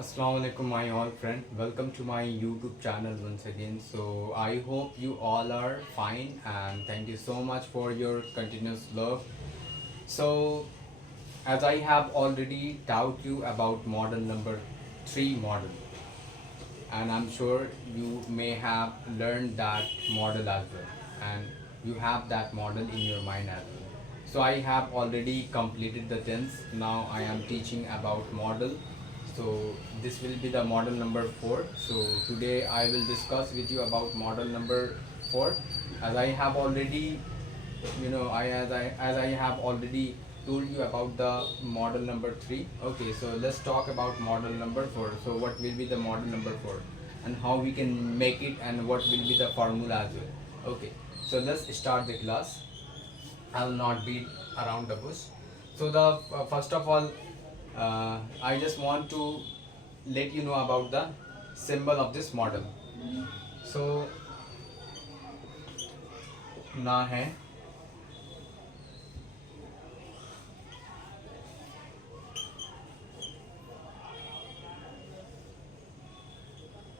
Assalamualaikum my all friend, welcome to my YouTube channel once again. So I hope you all are fine and thank you so much for your continuous love. So as I have already taught you about model number 3 model, and I'm sure you may have learned that model as well, and you have that model in your mind as well. So I have already completed the tense. Now I am teaching about model. So this will be the model number 4. So today I will discuss with you about model number 4. As I have already, as I have already told you about the model number 3. Okay, so let's talk about model number 4. So what will be the model number 4 and how we can make it and what will be the formula as well. Okay, so let's start the class. I will not beat around the bush. So the first of all, I just want to let you know about the symbol of this model. So ना है,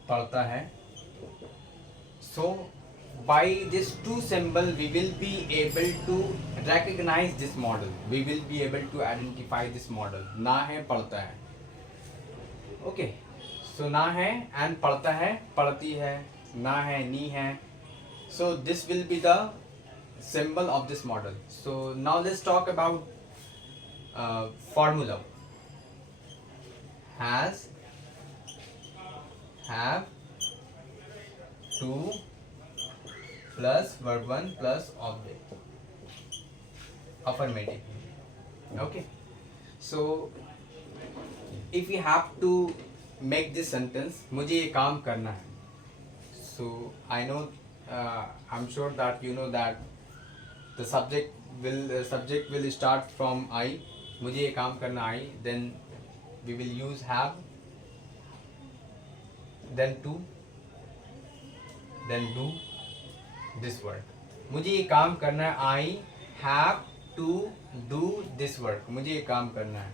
पढ़ता है. So by this two symbol we will be able to recognize this model. We will be able to identify this model. ना है, पढ़ता है. Okay. So ना है and पढ़ता है, पढ़ती है, ना है, नी है. So this will be the symbol of this model. So now let's talk about formula. Has, have, to plus verb 1 plus object. Affirmative. Okay. So if we have to make this sentence, मुझे ये काम करना है. So I know, I'm sure that you know that the subject will start from I. मुझे ये काम करना I. Then we will use have, then to, then do this work. मुझे ये काम करना है. I have to do this work. मुझे ये काम करना है.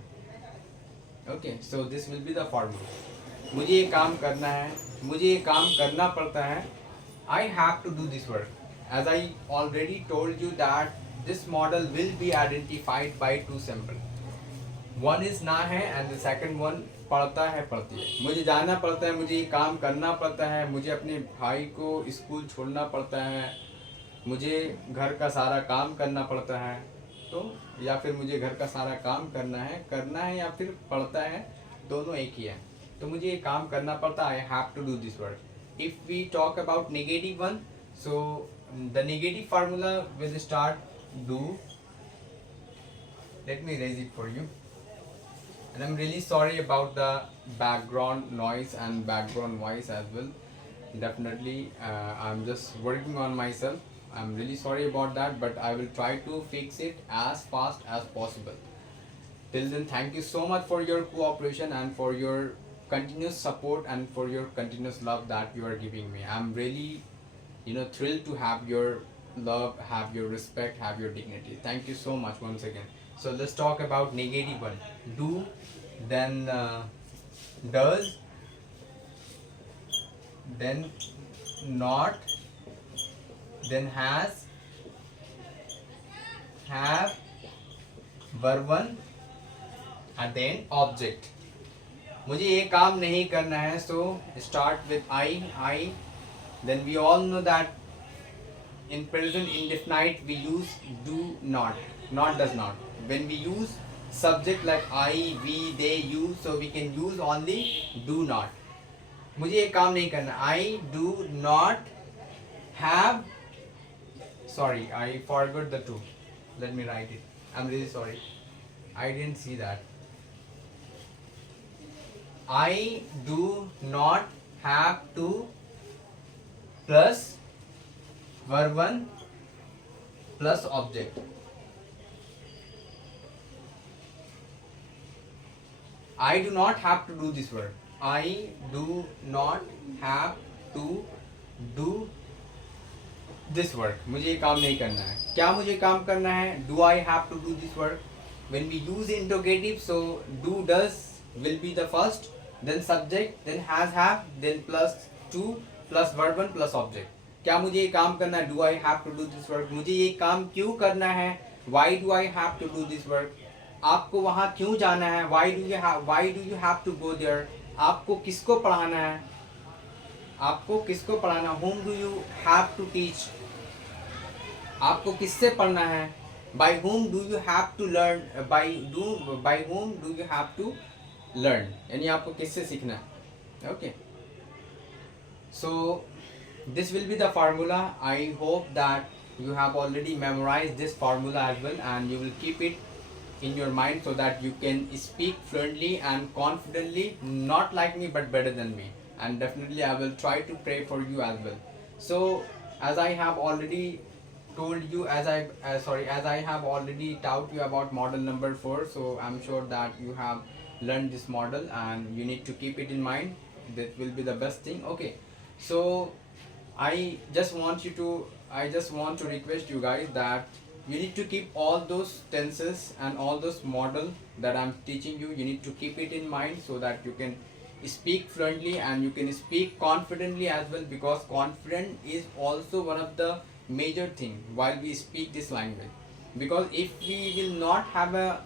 Okay, so this will be the formula. मुझे ये काम करना है, मुझे ये काम करना पड़ता है. I have to do this work. As I already told you that this model will be identified by two symbols. One is ना है and the second one पढ़ता है, पढ़ती है. मुझे जाना पड़ता है, मुझे ये काम करना पड़ता है, मुझे अपने भाई को स्कूल छोड़ना पड़ता है, मुझे घर का सारा काम करना पड़ता है. तो या फिर मुझे घर का सारा काम करना है या फिर पढ़ता है, दोनों एक ही है. तो मुझे ये काम करना पड़ता है. I have to do this work. If we talk about negative one, so the negative formula will start do. Let me erase it for you. And I'm really sorry about the background noise and background voice as well. Definitely, I'm just working on myself. I'm really sorry about that, but I will try to fix it as fast as possible. Till then, thank you so much for your cooperation and for your continuous support and for your continuous love that you are giving me. I'm really, thrilled to have your love, have your respect, have your dignity. Thank you so much once again. So let's talk about negative one. Do, then does, then not, then has, have, verb 1 and then object. मुझे ये काम नहीं करना है. So start with I. Then we all know that in present indefinite we use do not does not. When we use subject like I, we, they, you, so we can use only do not. मुझे ये काम नहीं करना. I do not have, sorry, I forgot the two. Let me write it. I'm really sorry. I didn't see that. I do not have to plus verb 1 plus object. I do not have to do this work. I do not have to do this work. मुझे ये काम नहीं करना है. क्या मुझे काम करना है? Do I have to do this work? When we use interrogative, so do, does will be the first then subject, then has have, then plus to, plus verb 1 plus object. क्या मुझे ये काम करना है? Do I have to do this work? मुझे ये काम क्यों करना है? Why do I have to do this work? आपको वहाँ क्यों जाना है? Why do you have to go there? आपको किसको पढ़ाना है? आपको किसको पढ़ाना? Whom do you have to teach? आपको किससे पढ़ना है? By whom do you have to learn? By whom do you have to learn? यानी आपको किससे सीखना है? Okay. So this will be the formula. I hope that you have already memorized this formula as well, and you will keep it in your mind so that you can speak fluently and confidently, not like me but better than me. And definitely I will try to pray for you as well. So as I have already told you, as I have already taught you about model number 4, so I'm sure that you have learned this model and you need to keep it in mind. That will be the best thing. Okay, so I just want to request you guys that you need to keep all those tenses and all those model that I'm teaching you. You need to keep it in mind so that you can speak fluently and you can speak confidently as well, because confidence is also one of the major thing while we speak this language. Because if we will not have a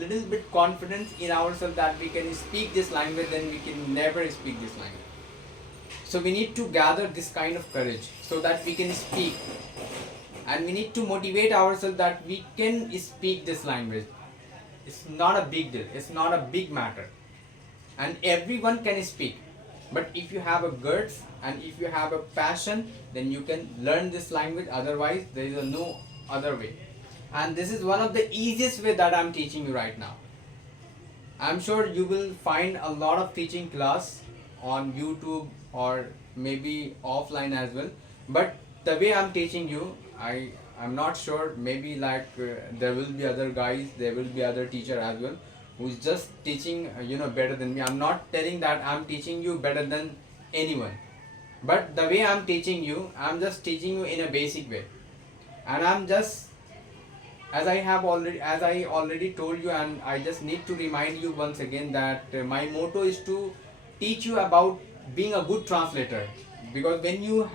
little bit confidence in ourselves that we can speak this language, then we can never speak this language. So we need to gather this kind of courage so that we can speak, and we need to motivate ourselves that we can speak this language. It's not a big deal, it's not a big matter, and everyone can speak. But if you have a guts and if you have a passion, then you can learn this language. Otherwise there is no other way, and this is one of the easiest way that I'm teaching you right now. I'm sure you will find a lot of teaching class on YouTube or maybe offline as well, but the way I'm teaching you, I'm not sure, maybe like there will be other guys, there will be other teacher as well who's just teaching better than me. I'm not telling that I'm teaching you better than anyone, but the way I'm teaching you, I'm just teaching you in a basic way, and I'm just, as I already told you, and I just need to remind you once again that my motto is to teach you about being a good translator. Because when you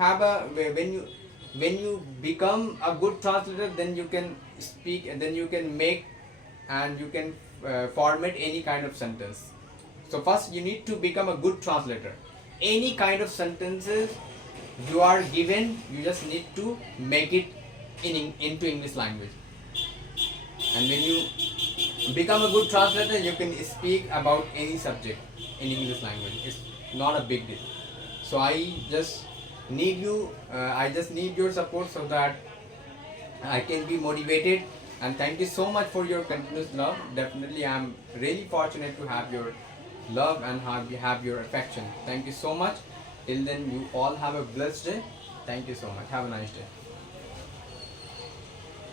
become a good translator, then you can speak, and then you can make, and you can format any kind of sentence. So first you need to become a good translator. Any kind of sentences you are given, you just need to make it into English language. And when you become a good translator, you can speak about any subject in English language. It's not a big deal. So I just need your support so that I can be motivated. And thank you so much for your continuous love. Definitely I'm really fortunate to have your love and have your affection. Thank you so much. Till then, you all have a blessed day. Thank you so much. Have a nice day.